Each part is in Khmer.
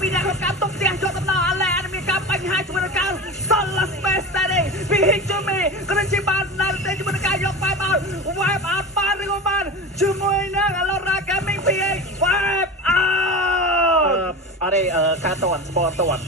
ពីអ្នកក្នុងការតុបផ្ទះយកដំណើរអាឡែមានការបញ្ហាជាមួយនឹងការ Solar Space Study ពីហិជមីក៏ដូចជាបាននៅតែជាមួយនឹងការយក Vibe Out បានឬក៏បានជាមួយនឹង Alora Gaming PH Vibe Out អរេការតន់ស្ពតតន់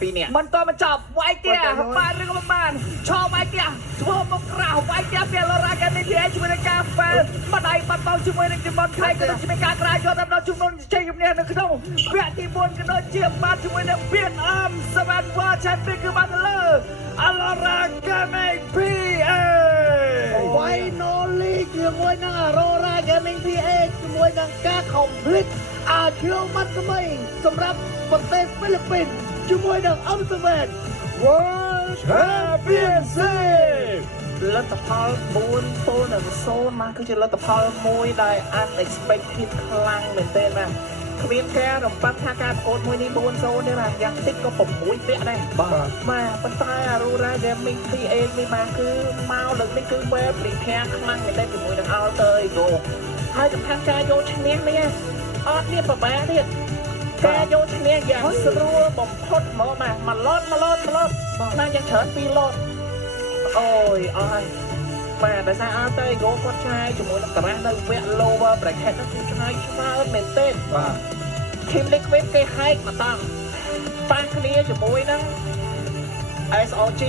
ពីរនាក់ មិនតមកចប់វាយទៀតបានឬក៏មិនបានឈរវាយទៀតធ្វើមកក្រៅវាយទៀតពី Alora Gaming PH ជាមួយនឹងការ Fail ម្ដាយបាត់បង់ជាមួយនឹង Demon Kai ក៏ដូចជាការក្រាយយកដំណើរជំនុំជ័យជំនះនៅក្នុងវគ្គទី4ក៏ដូចជាបានជាមួយនឹង Vietnam 7 World Champion គឺបានទៅលើ Alora Gaming PH Finally ជាមួយនឹង Aurora Gaming PH ជាមួយនឹងការ complete achievement ថ្មីសម្រាប់ប្រទេសហ្វីលីពីនជាមួយនឹង Ultimate World Championship លទ្ធផល4-0មកគឺជាលទ្ធផលមួយដែល unexpected ខ្លាំងមែនទែនបាទគ្មានការរំពឹងថាការប្រកួតមួយនេះ4-0ទេបាទយ៉ាងតិចក៏6ពាក់ដែរបាទប៉ុន្តែ Aurora Gaming PH នេះបាទគឺមកលើកនេះគឺ well prepare ខ្លាំងមែនទែនជាមួយនឹង Alter Ego ហើយសំខាន់ការយកឈ្នះនេះអត់មានប្របាទៀតការយកឈ្នះយ៉ាងស្រួលបំផុតហ្មងបាទមួយឡតណាយ៉ាងច្រើន2ឡតអូយអស់ហើយបាទដោយសារ Alter Ego គាត់ឆ្ងាយជាមួយនឹងតារានៅវគ្គ lower bracket នោះគឺឆ្ងាយច្រើនមែនទេបាទ Team Liquid គេហែកមកតង់ប៉ះគ្នាជាមួយនឹង SOG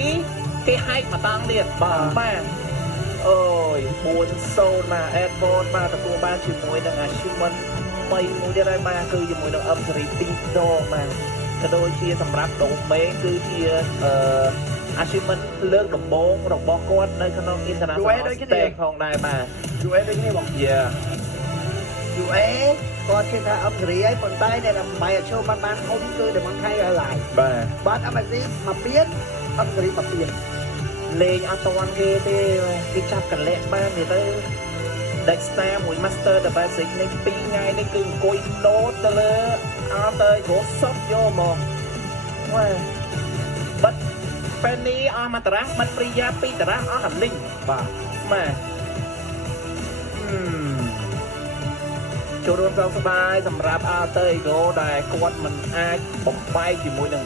គេហែកមកតង់ទៀតបាទអូយ4-0បាទ Edward បាទទទួលបានជាមួយនឹង achievement ថ្មីមួយទៀតហើយបាទគឺជាមួយនឹង Up Series 2 ដងបាទក៏ដូចជាសម្រាប់ដងមេគឺជាachievement លើកដំបូងរបស់គាត់នៅក្នុង International Stage ផងដែរបាទ UA ដូចនេះបង Yeah UA គាត់គេថា up 3ហើយប៉ុន្តែអ្នកដើម្បីឲ្យចូលបានធំគឺតែមិនខៃឲ្យឡាយបាទ MSC មកពៀន up 3មកពៀនលេងអត់តាន់គេទេគេចាប់កលាក់បានទេទៅ Dexter មួយ Master the Basic នេះ2ថ្ងៃនេះគឺអង្គុយ note ទៅលើ Alter Ego សុតយកមកវ៉ាបាត់ពេលនេះអស់មកតារាបាត់ព្រីយ៉ា2តារាអស់អាលីងបាទចូលរួមសោកស្ដាយសម្រាប់ Alter Ego ដែលគាត់មិនអាចបំបែកជាមួយនឹង